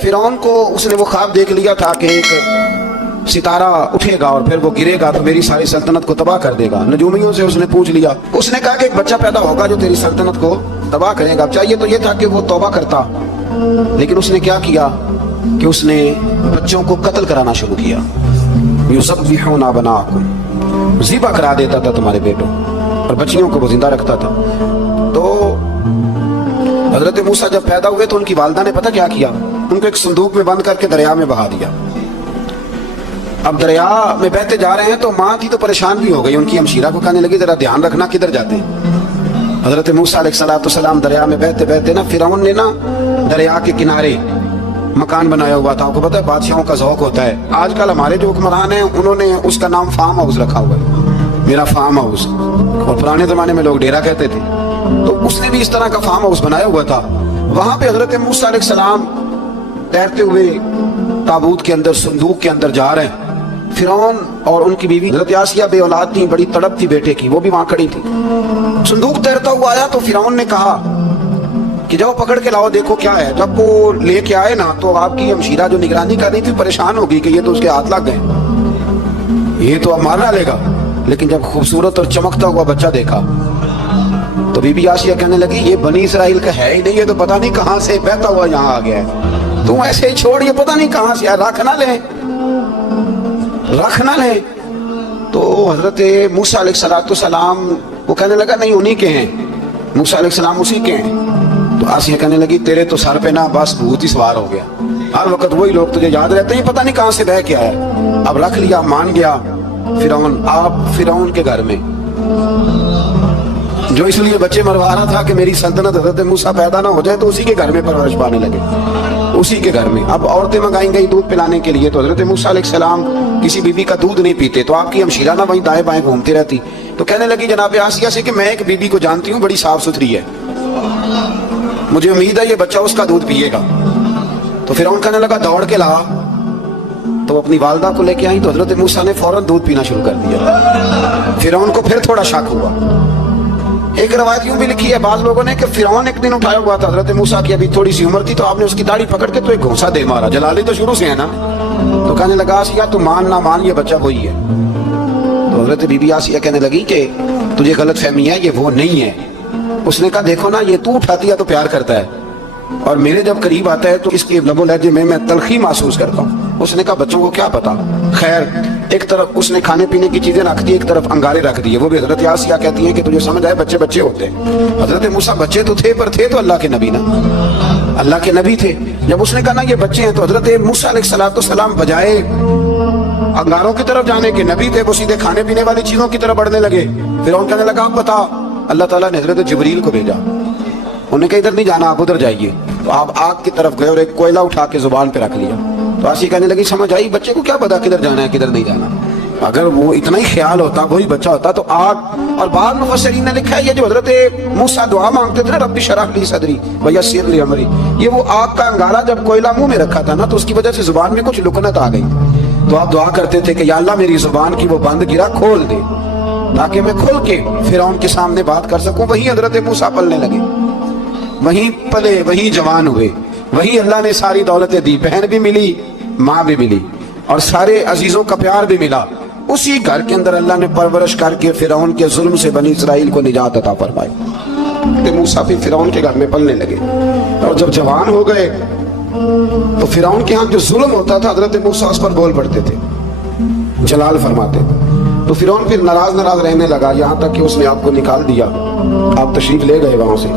फिरौन को उसने वो ख्वाब देख लिया था कि एक सितारा उठेगा और फिर वो गिरेगा तो मेरी सारी सल्तनत को तबाह कर देगा। नजूमियों से उसने पूछ लिया, उसने कहा कि एक बच्चा पैदा होगा जो तेरी सल्तनत को तबाह करेगा। चाहिए तो ये था कि वो तौबा करता, लेकिन उसने क्या किया कि उसने बच्चों को कत्ल कराना शुरू किया। युज़ब्बिहूना अबनाअकुम, ज़िबा करा देता था तुम्हारे बेटों, और बच्चियों को वो जिंदा रखता था। तो हजरत मूसा जब पैदा हुए तो उनकी वालिदा ने पता क्या किया, उनको एक संदूक में बंद करके दरिया में बहा दिया। अब दरिया में बहते जा रहे हैं तो माँ थी तो परेशान भी हो गई, उनकी हमशीरा को कहने लगी जरा ध्यान रखना किधर जाते हैं। हजरत मूसा अलैहिस्सलाम दरिया में बहते बहते ना फिरौन ने ना दरिया के किनारे मकान बनाया हुआ था। आपको पता है बादशाहों का ज़ौक होता है। आजकल हमारे जो हुक्मरान हैं उन्होंने उसका नाम फार्म हाउस रखा हुआ है, मेरा फार्म हाउस, और पुराने जमाने में लोग डेरा कहते थे। तो उसने भी इस तरह का फार्म हाउस बनाया हुआ था। वहां पे हजरत मूसा अलैहिस्सलाम तैरते हुए ताबूत के अंदर, संदूक के अंदर जा रहे हैं। फिरौन और उनकी बीवी हजरत आसिया बे औलाद थी, बड़ी तड़प थी बेटे की, वो भी वहां खड़ी थी। संदूक तैरता हुआ आया तो फिरौन ने कहा कि जाओ पकड़ के लाओ, देखो क्या है। जब वो लेके आए ना तो आपकी हमशीरा जो निगरानी कर रही थी परेशान हो गई कि ये तो उसके हाथ लग गए, ये तो अब मारना लेगा। लेकिन जब खूबसूरत और चमकता हुआ बच्चा देखा तो बीबी आसिया कहने लगी ये बनी इसराइल का है ही नहीं, ये तो पता नहीं कहां से बहता हुआ यहाँ आ गया है। तू ऐसे ही छोड़, ये पता नहीं कहां से, रख ना ले, रख ना ले। तो हजरत मूसा अलैहिस्सलाम वो कहने लगा नहीं उन्हीं के हैं, मूसा अलैहिस्सलाम उसी के हैं। तो आसिया कहने लगी तेरे तो सर पे ना बस भूत ही सवार हो गया, हर वक्त वही लोग तुझे याद रहते हैं, पता नहीं कहां से बह के आया। अब रख लिया, मान गया फिरौन। आप फिरौन के घर में जो इसलिए बच्चे मरवा रहा था कि मेरी सल्तनत हजरत मूसा पैदा ना हो जाए, तो उसी के घर में परवरिश पाने लगे, उसी के घर में। अब औरतें मंगाई गई दूध पिलाने के लिए, तो हजरत मूसा अलैहिस्सलाम किसी बीबी का दूध नहीं पीते, तो आपकी हमशीरा ना वहीं दाएं बाएं घूमती रहती। तो कहने लगी जनाब आसिया से कि मैं एक बीबी को जानती हूँ, बड़ी साफ सुथरी है, मुझे उम्मीद है ये बच्चा उसका दूध पिएगा। तो फिरौन कहने लगा दौड़ के ला। तो अपनी वालिदा को लेके आई तो हजरत मूसा ने फौरन दूध पीना शुरू कर दिया। फिरौन को फिर थोड़ा शक हुआ। एक रवायत यूं भी लिखी है बाज लोगों ने कि फिरौन एक दिन उठाया हुआ था हजरत मूसा की, अभी थोड़ी सी उम्र थी, तो आपने उसकी दाढ़ी पकड़ के तो एक घूंसा दे मारा। जलाली तो शुरू से है ना। तो कहने लगा आसिया तू मान ना मान ये बच्चा वही है। तो हजरत बीबी आसिया कहने लगी कि तुझे गलत फहमी है, ये वो नहीं है। उसने कहा देखो ना ये तू उठाती है तो प्यार करता है, और मेरे जब करीब आता है तो इसके लबो लहजे में मैं तलखी महसूस करता हूँ। उसने कहा बच्चों को क्या पता। खैर एक तरफ उसने खाने पीने की चीजें रख दी, एक तरफ अंगारे रख दिए। वो भी हजरत आसिया कहती है कि तुझे समझ आए बच्चे बच्चे होते हैं। हजरत मूसा बच्चे तो थे, पर थे तो अल्लाह के नबी ना, अल्लाह के नबी थे। जब उसने कहा ना ये बच्चे हैं, तो हजरत मूसा अलैहिस्सलाम बजाए अंगारों की तरफ जाने के, नबी थे, वो सीधे खाने पीने वाली चीजों की तरफ बढ़ने लगे। फिर उन कहने लगा आप बता। अल्लाह ताला ने हजरत जिब्रील को भेजा, उन्हें कहा इधर नहीं जाना, आप उधर जाइए। तो आप आग की तरफ गए और एक कोयला उठा के जुबान पे रख लिया। तो आसी कहने लगी समझ आई, बच्चे को क्या पता किधर जाना है किधर नहीं जाना। अगर वो इतना ही ख्याल होता, वही बच्चा होता तो आग। और बाद मुफस्सिरीन ने लिखा है ये जो हजरत मूसा दुआ मांगते थे ना, रब्बी शरह ली सदरी व यस्सिर ली अमरी, ये वो आग का अंगारा जब कोयला मुंह में रखा था ना, तो उसकी वजह से जुबान में कुछ लुकनत आ गई। तो आप दुआ करते थे कि या अल्लाह मेरी जुबान की वो बंद गिरा खोल दे, ताकि मैं खुल के फिरौन के सामने बात कर सकूं। वही हजरत मूसा पलने लगे, वहीं पले, वहीं जवान हुए, वही अल्लाह ने सारी दौलतें दी, बहन भी मिली, माँ भी मिली, और सारे अजीजों का प्यार भी मिला। उसी घर के अंदर अल्लाह ने परवरिश करके फिरौन के जुल्म से बनी इसराइल को निजात अता फरमाई। मूसा भी फिरौन के घर में पलने लगे, और जब जवान हो गए तो फिरौन के यहाँ जो जुल्म होता था हजरत मूसा उस पर बोल पड़ते थे, जलाल फरमाते। तो फिरौन फिर नाराज नाराज रहने लगा, यहाँ तक कि उसने आपको निकाल दिया, आप तशरीफ ले गए वहां से।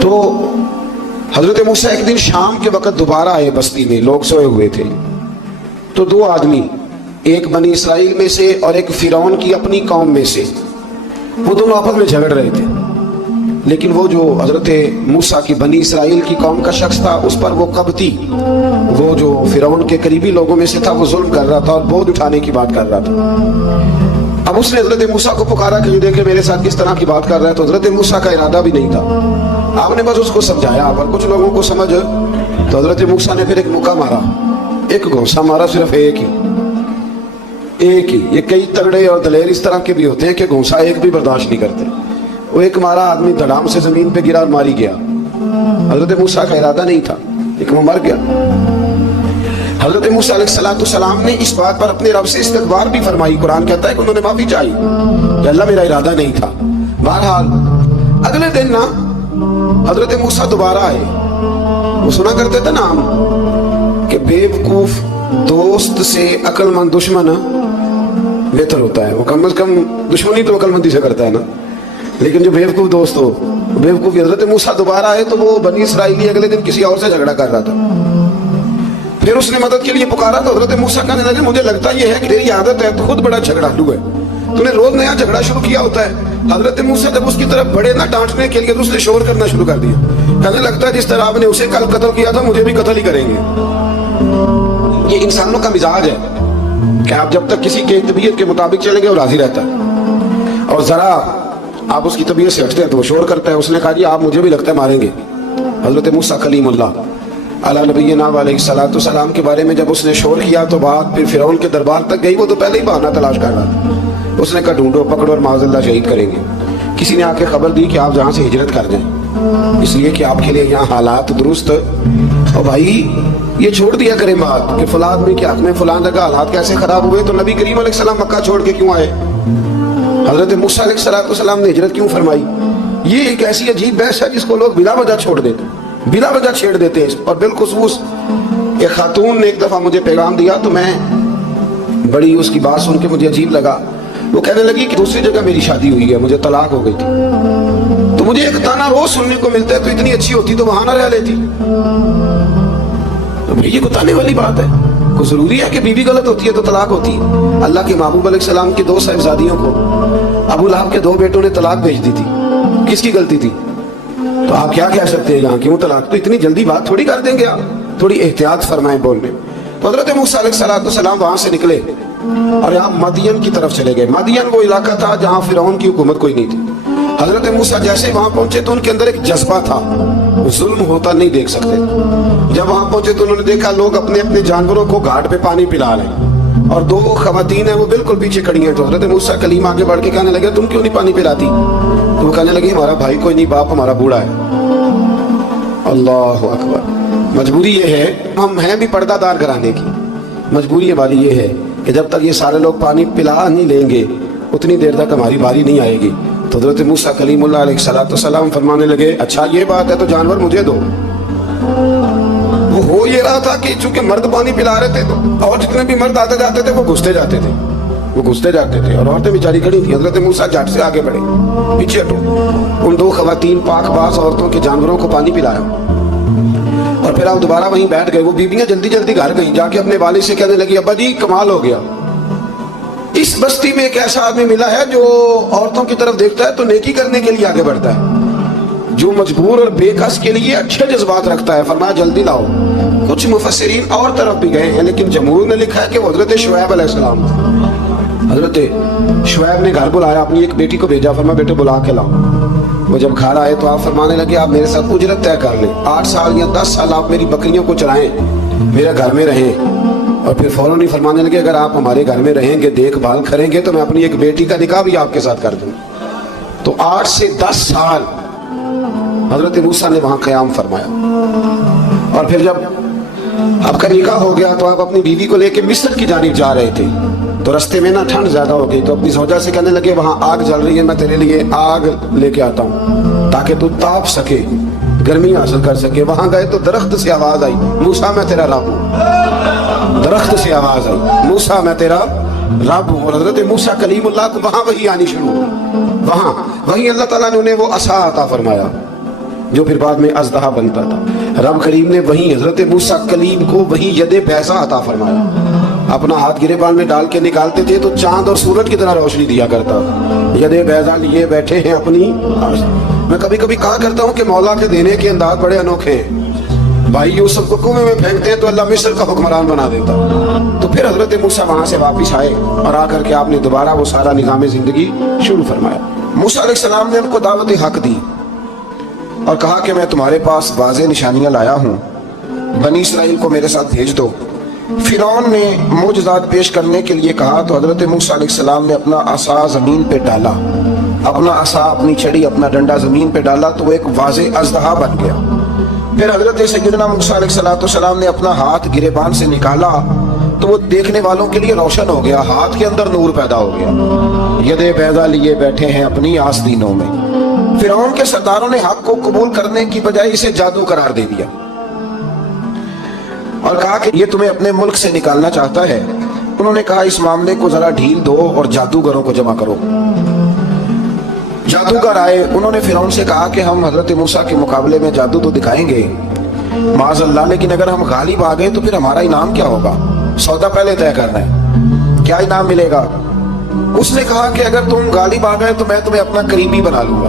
तो हजरत मूसा एक दिन शाम के वक्त दोबारा आए बस्ती में, लोग सोए हुए थे। तो दो आदमी, एक बनी इसराइल में से और एक फिरौन की अपनी कौम में से, वो दोनों आपस में झगड़ रहे थे। लेकिन वो जो हजरत मूसा की बनी इसराइल की कौम का शख्स था, उस पर वो कब्ती, वो जो फिरौन के करीबी लोगों में से था, वो जुल्म कर रहा था और बोझ उठाने की बात कर रहा था। अब उसने हजरत मूसा को पुकारा कि देखे मेरे साथ किस तरह की बात कर रहा है। तो हजरत मूसा का इरादा भी नहीं था, आपने बस उसको समझाया, पर कुछ लोगों को समझ। तो हजरत मूसा ने फिर एक मुक्का मारा, एक घोंसा मारा, सिर्फ एक ही। ये कई तगड़े और दलेर इस तरह के भी होते हैं कि घोंसा एक भी बर्दाश्त नहीं करते। वो एक मारा, आदमी धड़ाम से जमीन पे गिरा और मारी गया। हजरत मूसा का इरादा नहीं था, لیکن وہ مر گیا. حضرت موسیٰ علیہ السلام نے اس بات پر اپنے رب سے استغفار بھی فرمائی. قرآن کہتا ہے کہ انہوں نے معافی چاہی کہ اللہ میرا ارادہ نہیں تھا. بہرحال اگلے دن نا حضرت موسیٰ دوبارہ آئے. وہ سنا کرتے تھے نا ہم کہ بے وقوف دوست سے عقل مند دشمن بہتر ہوتا ہے. وہ کم از کم دشمنی تو عقل مندی سے کرتا ہے نا, لیکن جو بیوقوف دوست ہو بیوقوفی. حضرت موسیٰ دوبارہ آئے تو وہ بنی اسرائیلی اگلے دن کسی اور سے جھگڑا کر رہا تھا. پھر اس نے مدد کے لیے پکارا تو حضرت موسیٰ کہنے لگے مجھے لگتا یہ ہے کہ تیری عادت ہے, تو خود بڑا جھگڑالو ہے, تو نے روز نیا جھگڑا شروع کیا ہوتا ہے. حضرت موسیٰ جب اس کی طرف بڑے نہ ڈانٹنے کے لیے تو اس نے شور کرنا شروع کر دیا. کہنے لگتا ہے جس طرح آپ نے اسے کل قتل کیا تھا مجھے بھی قتل ہی کریں گے. یہ انسانوں کا مزاج ہے کہ آپ جب تک کسی کے طبیعت کے مطابق چلیں گے وہ راضی رہتا ہے, اور ذرا آپ اس کی طبیعت سے ہٹتے ہیں تو وہ شور کرتا ہے. اس نے کہا جی آپ مجھے بھی لگتا ہے ماریں گے. حضرت موسیٰ کلیم اللہ علی نبینا علیہ السلام کے بارے میں جب اس نے شور کیا تو بات پھر فرعون کے دربار تک گئی. وہ تو پہلے ہی بہانہ تلاش کر رہا تھا. اس نے کہا ڈھونڈو پکڑو اور معاذ اللہ شہید کریں گے. کسی نے آ کے خبر دی کہ آپ جہاں سے ہجرت کر دیں, اس لیے کہ آپ کے لیے یہاں حالات درست. اور بھائی یہ چھوڑ دیا کریں بات کہ فلاں آدمی کے حق میں فلاں جگہ حالات کیسے خراب ہوئے, تو نبی کریم علیہ السلام مکہ چھوڑ کے کیوں آئے؟ حضرت موسیٰ علیہ السلام نے ہجرت کیوں فرمائی؟ یہ ایک ایسی عجیب بحث ہے جس کو لوگ بلا وجہ چھوڑ دیتے, بلا وجہ چھیڑ دیتے ہیں. اور بالخصوص ایک خاتون نے ایک دفعہ مجھے پیغام دیا تو میں بڑی اس کی بات سن کے مجھے عجیب لگا. وہ کہنے لگی کہ دوسری جگہ میری شادی ہوئی ہے, مجھے طلاق ہو گئی تھی, تو مجھے ایک تانا روز سننے کو ملتا ہے تو اتنی اچھی ہوتی تو وہاں نہ رہ لیتی. تو یہ بتانے والی بات ہے. کوئی ضروری ہے کہ بیوی غلط ہوتی ہے تو طلاق ہوتی ہے؟ اللہ کے محبوب علیہ السلام کی 2 صاحبزادیوں کو ابو لہب کے 2 بیٹوں نے طلاق بھیج دی تھی. کس کی غلطی تھی؟ تو آپ کیا کہہ سکتے ہیں یہاں کیوں طلاق؟ تو اتنی جلدی بات تھوڑی کر دیں گے آپ, تھوڑی احتیاط فرمائیں بولنے. تو حضرت موسیٰ علیہ السلام وہاں سے نکلے اور یہاں مدین کی طرف چلے گئے. مدین وہ علاقہ تھا جہاں فرعون کی حکومت کوئی نہیں تھی. حضرت موسیٰ جیسے وہاں پہنچے تو ان کے اندر ایک جذبہ تھا, ظلم ہوتا نہیں دیکھ سکتے. جب وہاں پہنچے تو انہوں نے دیکھا لوگ اپنے اپنے جانوروں کو گھاٹ پہ پانی پلا رہے ہیں, اور 2 خواتین ہیں وہ بالکل پیچھے کھڑی ہیں. تو حضرت موسیٰ کلیم آگے بڑھ کے کہنے لگے تم کیوں نہیں پانی پلاتی؟ تو وہ کہنے لگے ہمارا بھائی کوئی نہیں, باپ ہمارا بوڑھا ہے. اللہ اکبر. مجبوری یہ ہے, ہم ہیں بھی پردہ دار گھرانے کی, مجبوری ہماری یہ ہے کہ جب تک یہ سارے لوگ پانی پلا نہیں لیں گے اتنی دیر تک ہماری باری نہیں آئے گی. تو حضرت موسیٰ کلیم اللہ علیہ السلام فرمانے لگے اچھا یہ بات ہے تو جانور مجھے دو. وہ ہو یہ رہا تھا کہ چونکہ مرد پانی پلا رہے تھے تو اور جتنے بھی مرد آتے جاتے تھے وہ گھستے جاتے تھے, اور عورتیں بیچاری کھڑی تھیں. حضرت موسیٰ جھٹ سے آگے بڑھے, پیچھے ہٹو. ان 2 خواتین پاک باز عورتوں کے جانوروں کو پانی پلایا اور پھر آپ دوبارہ وہیں بیٹھ گئے. وہ بیویاں جلدی جلدی گھر گئیں, جا کے اپنے والد سے کہنے لگی ابا جی کمال ہو گیا, اس بستی میں ایک ایسا آدمی ملا ہے جو عورتوں کی طرف دیکھتا ہے تو نیکی کرنے کے لیے آگے بڑھتا ہے, جو مجبور اور بے کس کے لیے اچھے جذبات رکھتا ہے. فرمایا جلدی لاؤ. کچھ مفسرین اور طرف بھی گئے ہیں لیکن جمہور نے لکھا ہے کہ وہ حضرت شعیب علیہ السلام. حضرت شعیب نے گھر بلایا, اپنی ایک بیٹی کو بھیجا, فرمایا بیٹے بلا کے لاؤ. وہ جب گھر آئے تو آپ فرمانے لگے آپ میرے ساتھ اجرت طے کر لیں, 8 سال یا 10 سال آپ میری بکریوں کو چرائیں, میرے گھر میں رہیں. اور پھر فوراً ہی فرمانے لگے اگر آپ ہمارے گھر میں رہیں گے دیکھ بھال کریں گے تو میں اپنی ایک بیٹی کا نکاح بھی آپ کے ساتھ کر دوں. تو 8 سے 10 سال حضرت موسیٰ نے وہاں قیام فرمایا. اور پھر جب آپ کا نکاح ہو گیا تو آپ اپنی بیوی کو لے کے مصر کی جانب جا رہے تھے, تو رستے میں نا ٹھنڈ زیادہ ہو گئی, تو اپنی زوجہ سے کہنے لگے وہاں آگ جل رہی ہے, میں تیرے لیے آگ لے کے آتا ہوں تاکہ تو تاپ سکے, گرمی حاصل کر سکے. وہاں گئے تو درخت سے آواز آئی موسیٰ میں تیرا رب ہوں. درخت سے آواز آئی موسیٰ میں تیرا رب ہوں. اور حضرت موسیٰ کلیم اللہ کو وہاں وہی آنی شروع ہوئی. وہاں وہی اللہ تعالیٰ نے انہیں وہ عصا عطا فرمایا جو پھر بعد میں اژدہا بنتا تھا. رب کریم نے وہیں حضرت موسیٰ کلیم کو وہیں ید بیضا عطا فرمایا. اپنا ہاتھ گرے بان میں ڈال کے نکالتے تھے تو چاند اور سورج کی طرح روشنی دیا کرتا. ید بیضا لیے بیٹھے ہیں اپنی. میں کبھی کبھی کہا کرتا ہوں کہ مولا کے دینے کے انداز بڑے انوکھے ہیں. بھائی یوسف کو کنویں میں پھینکتے ہیں تو اللہ مصر کا حکمران بنا دیتا. تو پھر حضرت موسیٰ وہاں سے واپس آئے اور آ کر کے آپ نے دوبارہ وہ سارا نظام زندگی شروع فرمایا. موسیٰ علیہ السلام نے ان کو دعوت حق دی اور کہا کہ میں تمہارے پاس واضح نشانیاں لایا ہوں, بنی اسرائیل کو میرے ساتھ بھیج دو. فرعون نے معجزات پیش کرنے کے لیے کہا تو حضرت موسیٰ علیہ السلام نے اپنا عصا زمین پہ ڈالا, اپنا عصا اپنی چھڑی اپنا ڈنڈا زمین پہ ڈالا تو وہ ایک واضح اژدہا بن گیا. फिर हजरत सैयदना मूसा अलैहिस्सलाम ने अपना हाथ गिरेबान से निकाला तो वो देखने वालों के लिए रोशन हो गया, हाथ के अंदर नूर पैदा हो गया। यदे बैदा लिए बैठे हैं अपनी आस्तीनों में। फिरौन के सरदारों ने हक को कबूल करने की बजाय इसे जादू करार दे दिया और कहा कि ये तुम्हें अपने मुल्क से निकालना चाहता है। उन्होंने कहा इस मामले को जरा ढील दो और जादूगरों को जमा करो। जादूगर आए, उन्होंने फिरौन से कहा कि हम हजरत मूसा के मुकाबले में जादू तो दिखाएंगे माज़अल्लाह, लेकिन अगर हम गालिब आ गए तो फिर हमारा इनाम क्या होगा? सौदा पहले तय करना है, क्या इनाम मिलेगा? उसने कहा कि अगर तुम गालिब आ गए तो मैं तुम्हें अपना करीबी बना लूंगा।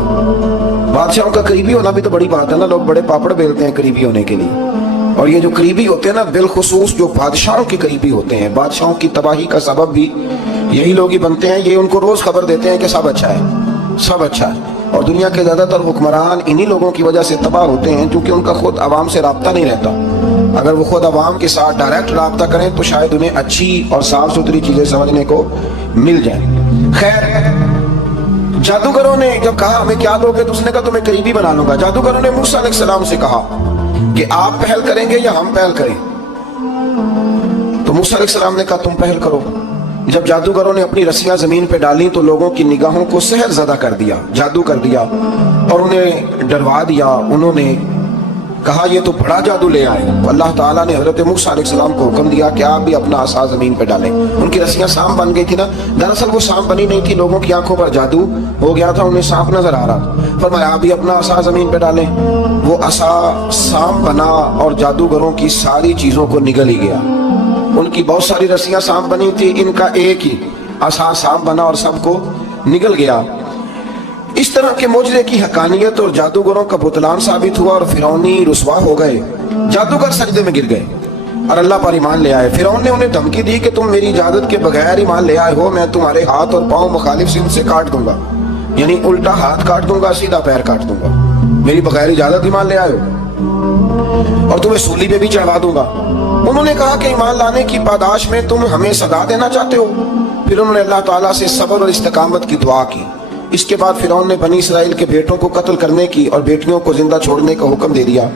बादशाहों का करीबी होना भी तो बड़ी बात है ना, लोग बड़े पापड़ बेलते हैं करीबी होने के लिए। और ये जो करीबी होते हैं ना, बिलखुसूस जो बादशाहों के करीबी होते हैं, बादशाहों की तबाही का सबब भी यही लोग ही बनते हैं। ये उनको रोज खबर देते हैं कि सब अच्छा है, सब अच्छा है। और दुनिया के ज्यादातर हुक्मरान इन्हीं लोगों की वजह से तबाह होते हैं, क्योंकि उनका खुद आवाम से राब्ता नहीं रहता। अगर वो खुद आवाम के साथ डायरेक्ट राब्ता करें तो शायद उन्हें अच्छी और साफ सुथरी चीजें समझने को मिल जाए। खैर, जादूगरों ने जब कहा हमें क्या दोगे, तो उसने कहा तुम्हें करीबी बना लूंगा। जादूगरों ने मूसा अलैहिस्सलाम से कहा कि आप पहल करेंगे या हम पहल करें? तो मूसा अलैहिस्सलाम ने कहा तुम पहल करो। जब जादूगरों ने अपनी रस्सियां जमीन पे डाली तो लोगों की निगाहों को सहर ज़दा कर दिया, जादू कर दिया और उन्हें डरवा दिया। उन्होंने कहा ये तो बड़ा जादू ले आए। तो अल्लाह ताला ने हजरत मूसा अलैहिस्सलाम को हुक्म दिया कि आप भी अपना आसा जमीन पे डालें। उनकी रस्सियां सांप बन गई थी ना, दरअसल वो सांप बनी नहीं थी, लोगों की आंखों पर जादू हो गया था, उन्हें सांप नजर आ रहा। फरमाया आप भी अपना आसा जमीन पे डालें। वो आसा सांप बना और जादूगरों की सारी चीजों को निगल ही गया। उनकी बहुत सारी रस्सियां सांप बनी थी, इनका एक ही आसा सांप बना और सबको निगल गया। इस तरह के मोजरे की हकानियत और जादूगरों का बुतलान साबित हुआ और फिरौनी रुसवा हो गए। जादूगर सजदे में गिर गए और अल्लाह पर ईमान ले आए। फिरौन ने उन्हें धमकी दी कि तुम मेरी इजाजत के बगैर ईमान ले आए हो, मैं तुम्हारे हाथ और पांव मुखालिफ सिंह से काट दूंगा, यानी उल्टा हाथ काट दूंगा, सीधा पैर काट दूंगा। मेरी बगैर इजाजत ईमान ले आए हो और तुम्हें सूली पे भी चढ़वा दूंगा। उन्होंने कहा कि ईमान लाने की पादाश में तुम हमें सदा देना चाहते हो। फिर उन्होंने अल्लाह ताला से सब्र और इस्तिकामत की दुआ की। इसके बाद फिरौन ने बनी इसराइल के बेटों को कत्ल करने की और बेटियों को जिंदा छोड़ने का हुक्म दे दिया।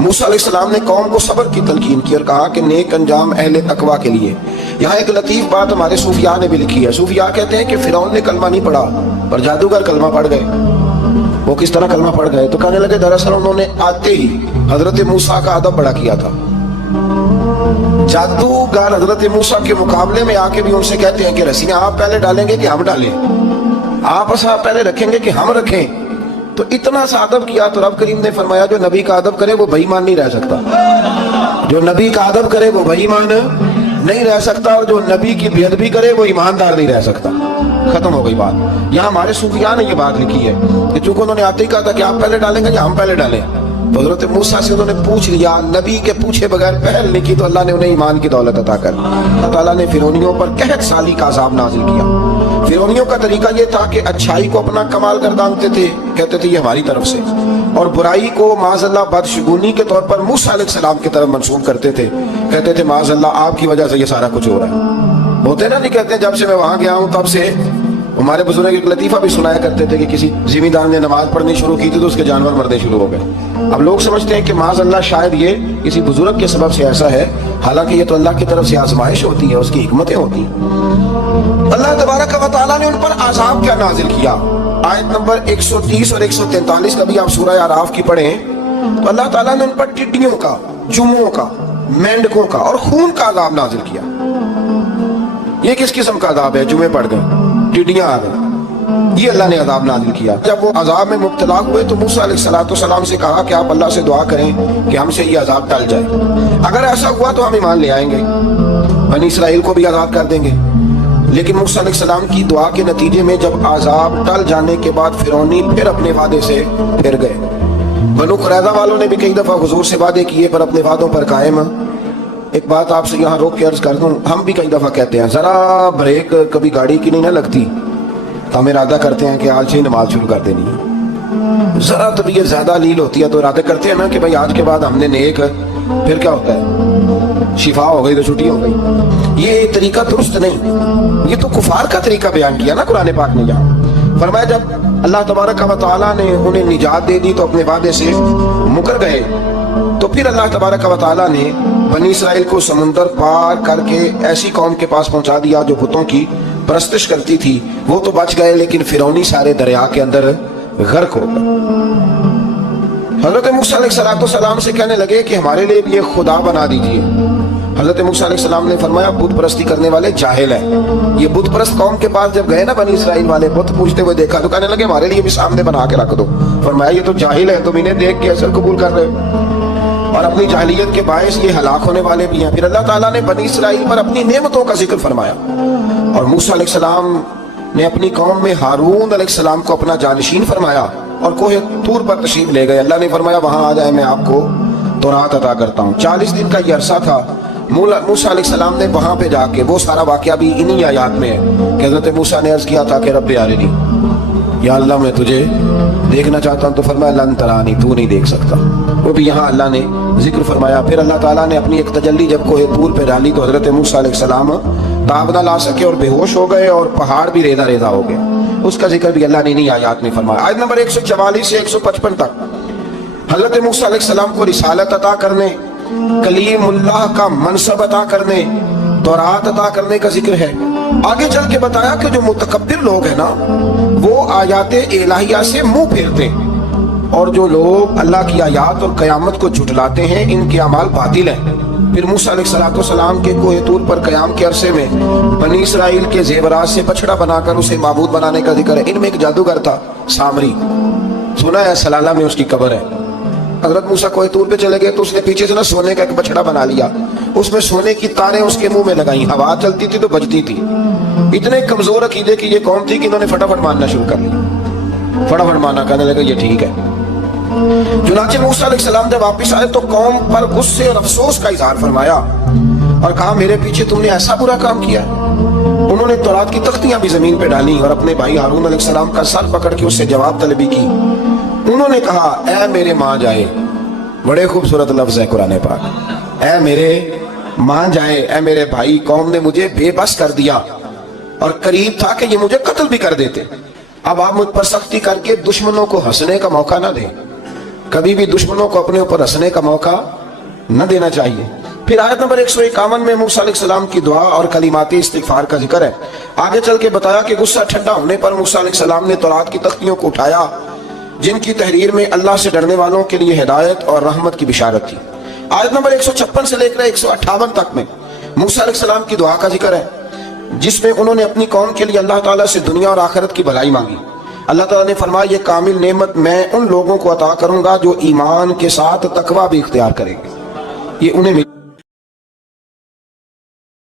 मूसा अलैहिस्सलाम ने कौम को सब्र की तलकीन की और कहा कि नेक अंजाम अहले तकवा के लिए। यहाँ एक लतीफ बात हमारे सूफिया ने भी लिखी है। सूफिया कहते हैं कि फिरौन ने कलमा नहीं पढ़ा पर जादूगर कलमा पढ़ गए। वो किस तरह कलमा पढ़ गए? तो कहने लगे दरअसल उन्होंने आते ही हजरत मूसा का अदब बड़ा किया था। जादूगर हजरत मूसा के मुकाबले में आके भी उनसे कहते हैं कि रस्सियां आप पहले डालेंगे कि हम डालें, आप ऐसा पहले रखेंगे कि हम रखें? तो इतना सा अदब किया तो रब करीम ने फरमाया जो नबी का अदब करे वो बेईमान नहीं रह सकता, जो नबी का अदब करे वो बेईमान नहीं रह सकता, और जो नबी की बेअदबी करे वो ईमानदार नहीं रह सकता। खत्म हो गई बात। यहाँ हमारे सूफिया ने ये बात लिखी है कि चूंकि उन्होंने आते ही कहा था कि आप पहले डालेंगे या हम पहले डालें, तो हज़रत मूसा से उन्होंने पूछ लिया, नबी के पूछे बगैर पहल नहीं की, तो अल्लाह ने उन्हें ईमान की दौलत अता कर। अल्लाह ताला ने फिरौनियों पर कहत साली का अज़ाब नाजिल किया। फिरौनियों का तरीका ये था कि अच्छाई को अपना कमाल गर्दानते थे, कहते थे ये हमारी तरफ से, और बुराई को माज़अल्लाह बदशगुनी के तौर पर मूसा अलैहिस्सलाम की तरफ मंसूब करते थे। कहते थे माज़अल्लाह आपकी वजह से ये सारा कुछ हो रहा है। होते ना नहीं कहते जब से मैं वहां गया हूं तब से। हमारे बुजुर्ग एक लतीफा भी सुनाया करते थे कि किसी जिम्मेदार ने नमाज पढ़नी शुरू की थी तो उसके जानवर मरने शुरू हो गए। अब लोग समझते हैं कि माज़अल्लाह शायद ये किसी बुजुर्ग के सबब से ऐसा है, हालांकि ये तो अल्लाह की तरफ से आजमाइश होती है, उसकी हिकमतें होती हैं। अल्लाह तबारक व तआला ने उन पर अज़ाब क्या नाजिल किया। आयत नंबर 130 और 143 का भी आप सूरह आराफ की पढ़ें तो अल्लाह ताला ने उन पर टिड्डियों का, जुमों का, मेंढकों का और खून का अज़ाब नाजिल किया। ये किस किस्म का अज़ाब है? जुमे पड़ गए, टिड्डियां आ गई, ये अल्लाह ने अज़ाब नाजिल किया। जब वो अज़ाब में मुब्तला हुए तो मूसा अलैहिस्सलाम से कहा कि आप अल्लाह से दुआ करें कि हमसे ये अज़ाब टल जाए। अगर ऐसा हुआ तो हम ईमान ले आएंगे, बनी इसराइल को भी आज़ाद कर देंगे। लेकिन मूसा अलैहिस्सलाम की दुआ के नतीजे में जब अज़ाब टल जाने के बाद फिरौनी फिर अपने वादे से फिर गए। बनु कुरैज़ा वालों ने भी कई दफ़ा हुजूर से वादे किए पर अपने वादों पर कायम। एक बात आपसे यहाँ रोक के अर्ज कर दूं, हम भी कई दफ़ा कहते हैं ज़रा ब्रेक कभी गाड़ी की नहीं ना लगती तो हम इरादा करते हैं कि आज से ही नमाज शुरू कर देनी है। ज़रा तबीयत ज़्यादा लील होती है तो इरादा करते हैं ना कि भाई आज के बाद हमने नेक, फिर क्या होता है शिफा हो गई तो छुट्टी हो गई। ये तरीका दुरुस्त नहीं, ये तो कुफार का तरीका बयान किया ना कुरान पाक ने। जहाँ फरमाया जब अल्लाह तबारक व तआला ने उन्हें निजात दे दी तो अपने वादे से मुकर गए। तो تو پھر اللہ تبارک و تعالیٰ نے بنی اسرائیل کو سمندر پار کر کے ایسی قوم کے پاس پہنچا دیا جو بتوں کی پرستش کرتی تھی. وہ تو بچ گئے لیکن فرعونی سارے دریا کے اندر غرق ہو گئے. حضرت موسیٰ علیہ السلام سے کہنے لگے کہ ہمارے لیے بھی یہ خدا بنا دیجئے. حضرت موسیٰ علیہ السلام نے فرمایا بت پرستی کرنے والے جاہل ہیں. یہ بت پرست قوم کے پاس جب گئے نا بنی اسرائیل والے بت پوچھتے ہوئے دیکھا تو کہنے لگے ہمارے لیے بھی سامنے بنا کے رکھ دو. فرمایا یہ تو جاہل ہے, تم انہیں دیکھ کے اثر قبول کر رہے ہو اور اپنی جاہلیت کے باعث یہ ہلاک ہونے والے بھی ہیں. پھر اللہ تعالیٰ نے بنی اسرائیل پر اپنی نعمتوں کا ذکر فرمایا اور موسیٰ علیہ السلام نے اپنی قوم میں ہارون علیہ السلام کو اپنا جانشین فرمایا اور کوہ طور پر تشریف لے گئے. اللہ نے فرمایا وہاں آ جائے, میں آپ کو تورات عطا کرتا ہوں. 40 دن کا یہ عرصہ تھا. موسیٰ علیہ السلام نے وہاں پہ جا کے, وہ سارا واقعہ بھی انہی آیات میں ہے کہ حضرت موسیٰ نے عرض کیا تھا کہ رب ارنی, یا اللہ میں تجھے دیکھنا چاہتا ہوں. تو فرمایا لن ترانی, تو نہیں دیکھ سکتا. وہ بھی یہاں اللہ نے ذکر فرمایا. پھر اللہ تعالیٰ نے اپنی ایک تجلی جب کوہ طور پہ ڈالی تو حضرت موسیٰ علیہ السلام تاب نہ لا سکے اور بے ہوش ہو گئے اور پہاڑ بھی ریزہ ریزہ ہو گیا. اس کا ذکر بھی اللہ نے انہی آیات میں فرمایا. آیت نمبر 144 سے 155 تک حضرت موسیٰ علیہ السلام کو رسالت عطا کرنے, کلیم اللہ کا منصب عطا کرنے, تورات عطا کرنے کا ذکر ہے. آگے چل کے بتایا کہ جو متکبر لوگ ہیں نا وہ آیات الہیہ سے منہ پھیرتے ہیں اور جو لوگ اللہ کی آیات اور قیامت کو جھٹلاتے ہیں ان کے اعمال باطل ہیں. پھر موسیٰ علیہ السلام کے کوہ طور پر قیام کے عرصے میں بنی اسرائیل کے زیورات سے بچڑا بنا کر اسے معبود بنانے کا ذکر ہے. ان میں ایک جادوگر تھا سامری, سنا ہے سلالہ میں اس کی قبر ہے. حضرت موسیٰ کوہ طور پہ چلے گئے تو اس نے پیچھے سے نا سونے کا ایک بچڑا بنا لیا, اس میں سونے کی تاریں اس کے منہ میں لگائیں, ہوا چلتی تھی تو بجتی تھی. اتنے کمزور عقیدے کی یہ قوم تھی کہ انہوں نے فٹافٹ ماننا شروع کر لیا. فٹافٹ ماننا, کہنے لگا یہ ٹھیک ہے. چنانچہ موسیٰ علیہ السلام جب واپس آئے تو قوم پر غصے اور افسوس کا اظہار فرمایا اور کہا میرے پیچھے تم نے ایسا برا کام کیا. انہوں نے تورات کی تختیاں بھی زمین پہ ڈالی اور اپنے بھائی ہارون علیہ السلام کا سر پکڑ کے اس سے جواب طلبی کی. انہوں نے کہا اے میرے ماں جائے, بڑے خوبصورت لفظ ہے قرآن پاک, اے میرے ماں جائے, اے میرے بھائی, قوم نے مجھے بے بس کر دیا اور قریب تھا کہ یہ مجھے قتل بھی کر دیتے. اب آپ مجھ پر سختی کر کے دشمنوں کو ہنسنے کا موقع نہ دیں. کبھی بھی دشمنوں کو اپنے اوپر ہنسنے کا موقع نہ دینا چاہیے. پھر آیت نمبر 151 میں موسیٰ علیہ السلام کی دعا اور کلمات استغفار کا ذکر ہے. آگے چل کے بتایا کہ غصہ ٹھنڈا ہونے پر موسیٰ علیہ السلام نے تورات کی تختیوں کو اٹھایا جن کی تحریر میں اللہ سے ڈرنے والوں کے لیے ہدایت اور رحمت کی بشارت تھی. آیت نمبر 156 سے لے کر 158 تک میں موسیٰ علیہ السلام کی دعا کا ذکر ہے جس میں انہوں نے اپنی قوم کے لیے اللہ تعالیٰ سے دنیا اور آخرت کی بھلائی مانگی. اللہ تعالیٰ نے فرمایا یہ کامل نعمت میں ان لوگوں کو عطا کروں گا جو ایمان کے ساتھ تقوی بھی اختیار کریں گے. یہ انہیں